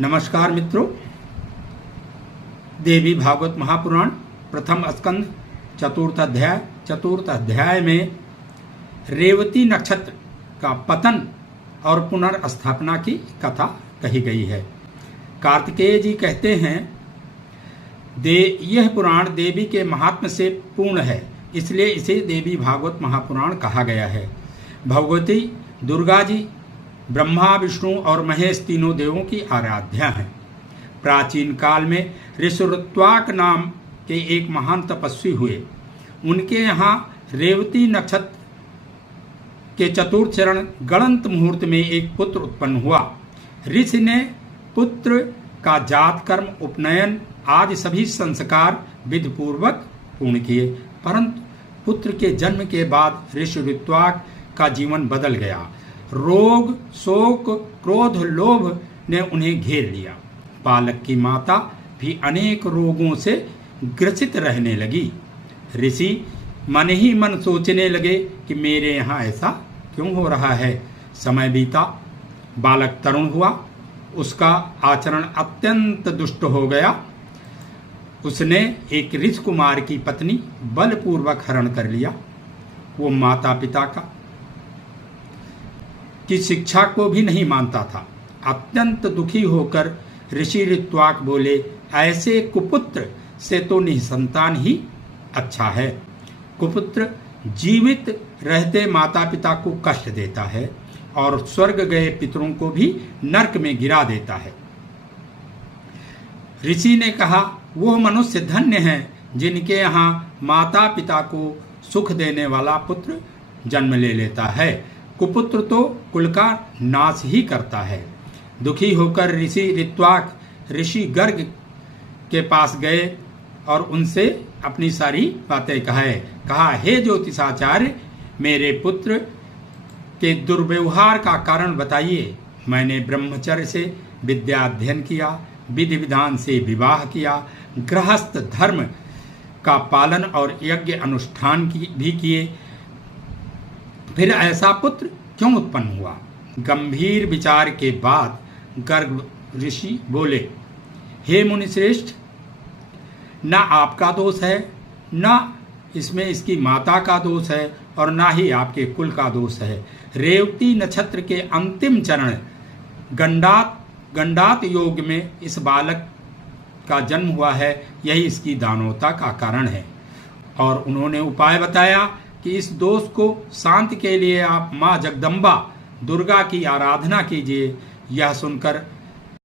नमस्कार मित्रों, देवी भागवत महापुराण प्रथम स्कंध चतुर्थ अध्याय में रेवती नक्षत्र का पतन और पुनर्स्थापना की कथा कही गई है। कार्तिकेय जी कहते हैं, यह पुराण देवी के महात्म्य से पूर्ण है, इसलिए इसे देवी भागवत महापुराण कहा गया है। भगवती दुर्गा जी ब्रह्मा, विष्णु और महेश तीनों देवों की आराध्या हैं। प्राचीन काल में ऋषिऋत्वाक नाम के एक महान तपस्वी हुए। उनके यहाँ रेवती नक्षत्र के चतुर्थ चरण गणंत मुहूर्त में एक पुत्र उत्पन्न हुआ। ऋषि ने पुत्र का जात कर्म, उपनयन आदि सभी संस्कार विधि पूर्वक पूर्ण किए, परंतु पुत्र के जन्म के बाद ऋषिऋत्वाक का जीवन बदल गया। रोग, शोक, क्रोध, लोभ ने उन्हें घेर लिया। बालक की माता भी अनेक रोगों से ग्रसित रहने लगी। ऋषि मन ही मन सोचने लगे कि मेरे यहाँ ऐसा क्यों हो रहा है। समय बीता, बालक तरुण हुआ, उसका आचरण अत्यंत दुष्ट हो गया। उसने एक ऋषि कुमार की पत्नी बलपूर्वक हरण कर लिया। वो माता पिता की शिक्षा को भी नहीं मानता था। अत्यंत दुखी होकर ऋषि ऋत्वाक बोले, ऐसे कुपुत्र से तो निसंतान ही अच्छा है। कुपुत्र जीवित रहते माता पिता को कष्ट देता है और स्वर्ग गए पितरों को भी नरक में गिरा देता है। ऋषि ने कहा, वो मनुष्य धन्य हैं जिनके यहाँ माता पिता को सुख देने वाला पुत्र जन्म ले लेता है। कुपुत्र तो कुल का नाश ही करता है। दुखी होकर ऋषि ऋत्वाक ऋषि गर्ग के पास गए और उनसे अपनी सारी बातें कहा, हे ज्योतिषाचार्य, मेरे पुत्र के दुर्व्यवहार का कारण बताइए। मैंने ब्रह्मचर्य से विद्या अध्ययन किया, विधि विधान से विवाह किया, गृहस्थ धर्म का पालन और यज्ञ अनुष्ठान भी किए, फिर ऐसा पुत्र क्यों उत्पन्न हुआ। गंभीर विचार के बाद गर्ग ऋषि बोले, हे मुनिश्रेष्ठ, न आपका दोष है, न इसमें इसकी माता का दोष है और न ही आपके कुल का दोष है। रेवती नक्षत्र के अंतिम चरण गंडात योग में इस बालक का जन्म हुआ है, यही इसकी दानवता का कारण है। और उन्होंने उपाय बताया कि इस दोष को शांति के लिए आप माँ जगदम्बा दुर्गा की आराधना कीजिए। यह सुनकर